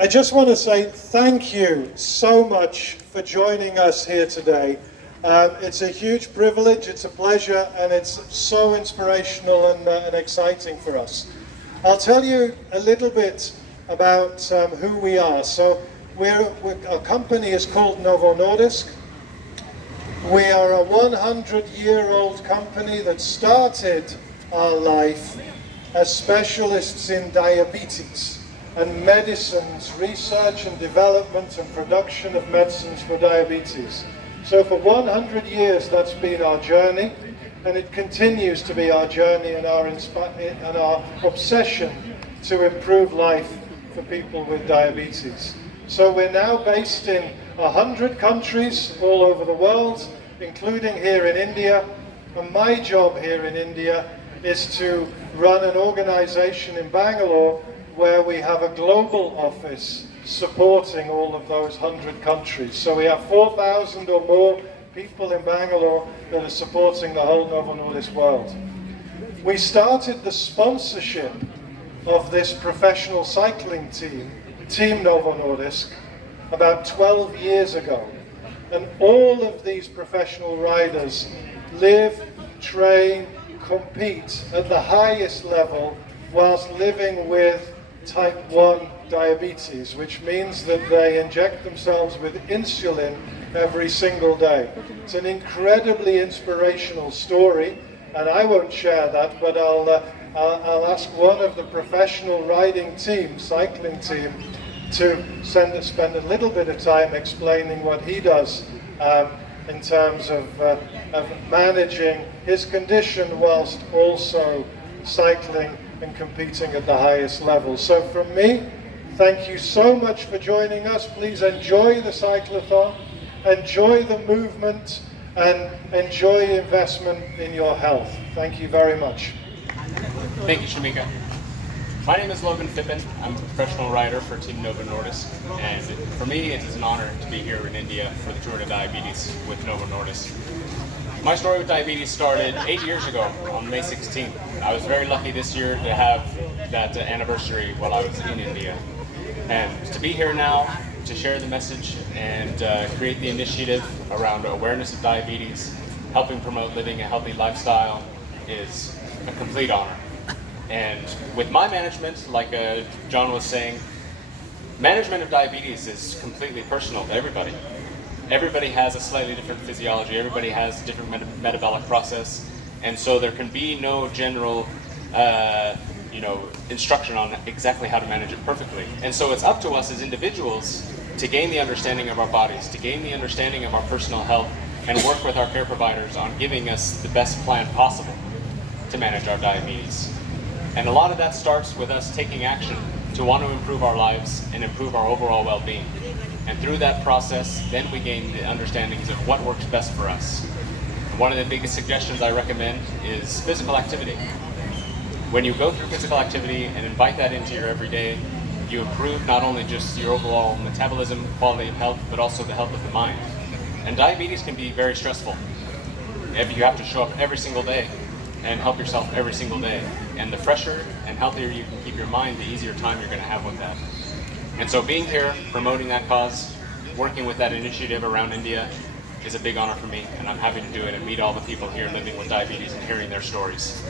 I just want to say thank you so much for joining us here today. It's a huge privilege, it's a pleasure, and it's so inspirational and exciting for us. I'll tell you a little bit about who we are. So our company is called Novo Nordisk. We are a 100-year-old company that started our life as specialists in diabetes and medicines, research and development and production of medicines for diabetes. So for 100 years that's been our journey, and it continues to be our journey and our obsession to improve life for people with diabetes. So we're now based in 100 countries all over the world, including here in India, and my job here in India is to run an organization in Bangalore where we have a global office supporting all of those 100 countries. So we have 4,000 or more people in Bangalore that are supporting the whole Novo Nordisk world. We started the sponsorship of this professional cycling team, Team Novo Nordisk, about 12 years ago. And all of these professional riders live, train, compete at the highest level whilst living with type 1 diabetes, which means that they inject themselves with insulin every single day. It's an incredibly inspirational story, and I won't share that, but I'll ask one of the professional riding team, cycling team, to spend a little bit of time explaining what he does in terms of managing his condition whilst also cycling and competing at the highest level. So from me, thank you so much for joining us. Please enjoy the cyclothon, enjoy the movement, and enjoy investment in your health. Thank you very much. Thank you, Shamika. My name is Logan Fippen. I'm a professional rider for Team Novo Nordisk, and for me it is an honor to be here in India for the Tour de Diabetes with Novo Nordisk. My story with diabetes started 8 years ago on May 16th. I was very lucky this year to have that anniversary while I was in India. And to be here now, to share the message and create the initiative around awareness of diabetes, helping promote living a healthy lifestyle is a complete honor. And with my management, like John was saying, management of diabetes is completely personal to everybody. Everybody has a slightly different physiology, everybody has a different metabolic process, and so there can be no general instruction on exactly how to manage it perfectly. And so it's up to us as individuals to gain the understanding of our bodies, to gain the understanding of our personal health, and work with our care providers on giving us the best plan possible to manage our diabetes. And a lot of that starts with us taking action to want to improve our lives and improve our overall well-being. And through that process, then we gain the understandings of what works best for us. And one of the biggest suggestions I recommend is physical activity. When you go through physical activity and invite that into your everyday, you improve not only just your overall metabolism, quality of health, but also the health of the mind. And diabetes can be very stressful if you have to show up every single day and help yourself every single day. And the fresher and healthier you can keep your mind, the easier time you're going to have with that. And so being here, promoting that cause, working with that initiative around India is a big honor for me, and I'm happy to do it and meet all the people here living with diabetes and hearing their stories.